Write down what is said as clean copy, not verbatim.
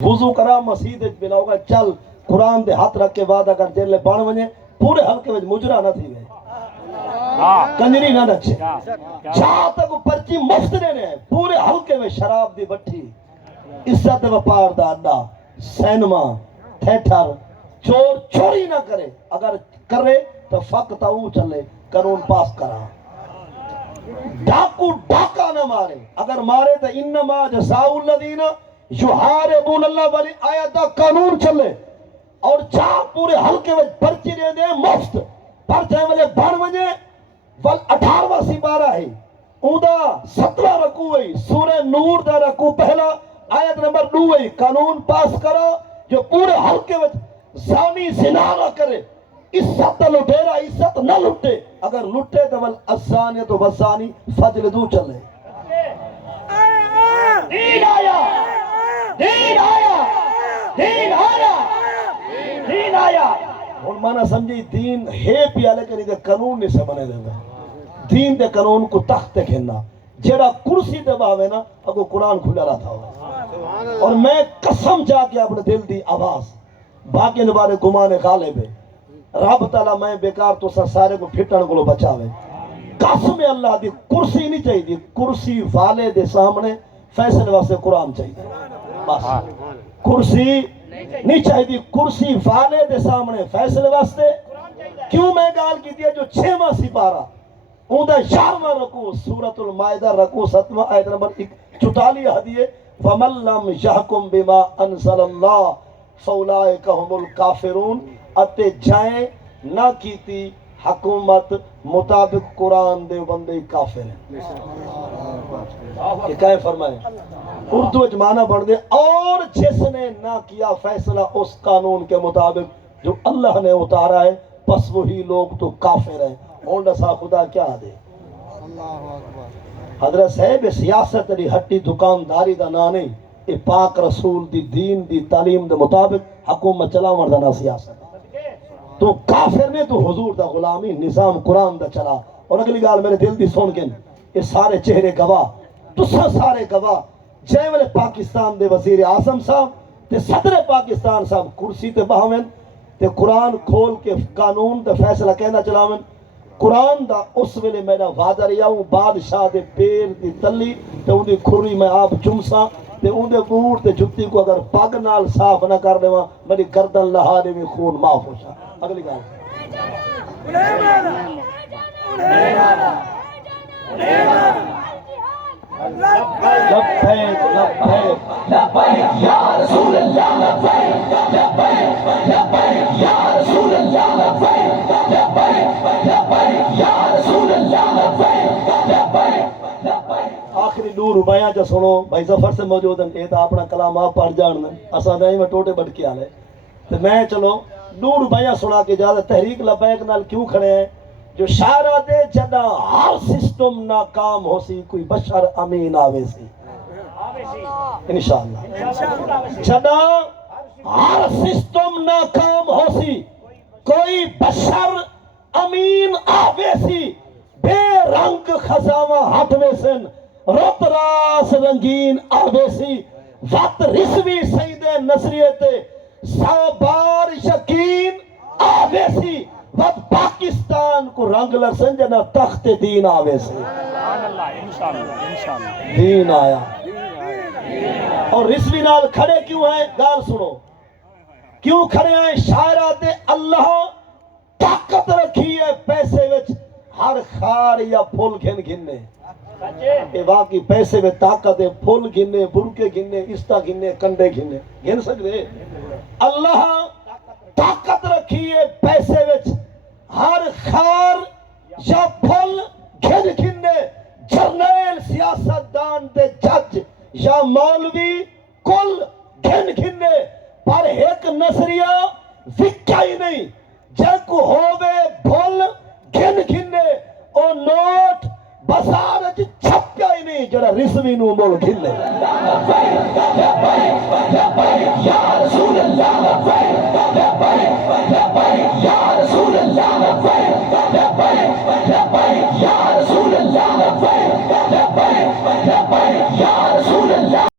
وضو کرا مسجد بنا ہوگا چل قرآن دے ہاتھ رکھ کے بعد اگر جیل لے بان ونجے پورے حلقے میں مجرا نہ تھی وے کنجری نہ نچے جہاں تک پرچی مفت دینے ہیں پورے حلقے میں شراب دی بٹھی عزت وپار دا اڈا سینما تھیٹر چور چوری نہ کرے اگر کرے تو فقط او چلے قانون پاس کرا ڈاکو ڈاکا نہ مارے اگر مارے تو انما جزاء الذین یحاربون اللہ والی آیت دا قانون چلے اور جہاں پورے حلقے میں پرچی دے دے مفت پرچے والے بن ونجے ول 18واں سپارہ ہے اوندا 17 رکوع ہے سورہ نور دا رکوع پہلا آیت نمبر 2 ہے قانون پاس کرو جو پورے حلقے میں زانی زنا نہ کرے عزت لٹیرا عزت نہ لٹے اگر لٹے تو ول الزانیۃ والزانی فجلدوا چلے دین آیا دین آیا دین آیا دین آیا ہن مانا سمجھی دین ہے پیا لیکن یہ قانون نہیں سے بنے دے دین دے قانون کو تخت تے کھیلنا جیڑا کرسی تے باوے نا اگو قرآن کھلا رہا تھا اور میں قسم جا کے اپنے دل دی آواز باقی نے بارے گمان غالب ہے رب تعالیٰ میں بیکار تو سارے کو پھٹن کو بچاوے قسم اللہ دی کرسی نہیں چاہیے کرسی والے دے سامنے فیصلے واسطے قرآن چاہیے بس کرسی نہیں چاہیے کرسی والے دے سامنے فیصلے واسطے کیوں میں گال کی دیا جو 6واں سپارہ اوندا 11واں رکوع سورۃ المائدہ رکوع 7واں آیت نمبر 44 حدیث فمن لم يحكم بما انزل الله فاولئک هم الکافرون اتے جائیں نہ کیتی حکومت مطابق قرآن دے بندے کافر ہیں یہ کہے فرمائے اردو اجمانہ بڑھ دے اور جس نے نہ کیا فیصلہ اس قانون کے مطابق جو اللہ نے اتارا ہے پس وہی لوگ تو کافر ہیں اونڈا سا خدا کیا دے حضرت صاحب سیاست دی ہٹی دکانداری دا نا نہیں اے پاک رسول دی دین دی تعلیم دے مطابق حکومت چلاون دا نا سیاست تو کافر نے تو حضور دا غلامی نظام قرآن دا چلا اور اگلی گال میرے دل دی سن کے یہ سارے چہرے گواہ تسا سارے گواہ جائے والے پاکستان دے وزیر اعظم صاحب تے صدر پاکستان صاحب کرسی تے بہویں تے قرآن کھول کے قانون تے فیصلہ کہنا چلاویں قرآن دا اس ویلے میرا وعدہ رہا ہوں بادشاہ دے پیر دی تلی تے ان دی کھری میں آپ چمسا تے ان دے بوٹ تے جتی کو اگر پاگ نال صاف نہ کر دے میری گردن لہا دے میں خون معاف ہو جا اگلی گال لبیک لبیک لبیک یا رسول اللہ لبیک لبیک لبیک یا رسول اللہ لبیک لبیک لبیک یا رسول اللہ لبیک لبیک لبیک آخری نور ربیاں جو سنو بھائی ظفر سے موجود ہیں یہ اپنا کلام آپ پڑھ جاننا اساں دے میں ٹوٹے بڑھ کے آلے تو میں چلو نور ربیاں سنا کے جا تحریک لبیک نال کیوں کھڑے ہیں جو شاعرہ دے جدا ہر سسٹم ناکام ہو سی کوئی بشر امین آوے سی انشاءاللہ جدا ہر سسٹم ناکام ہو سی کوئی بشر امین آوے سی بے رنگ خزاوہ ہاتھ میں سن رت راس رنگین آوے سی وقت رسوی سید نصریت سابار شکین آوے سی وقت پاکستان کو رنگ لرسن جنا تخت دین آوے سے دین آیا اور رسوی نال کھڑے کیوں ہیں گال سنو کیوں کھڑے ہیں شاعرات اللہ طاقت رکھی ہے پیسے وچ ہر خار یا پھول گھن گھننے اے واقعی پیسے میں طاقت ہے پھول گھننے برکے گھننے استا گھننے کنڈے گھننے گھن سکتے اللہ طاقت رکھی ہے پیسے وچ ہر خار یا پھل گھن گھننے جرنیل سیاستدان دے جج یا مولوی کل گھن گھننے پر ایک نظریہ وکا ہی نہیں جے کو ہووے بھول گھن گھننے او نوٹ بازار چھپیا ہی نہیں جڑا رسوی نو مول گھننے یا رسول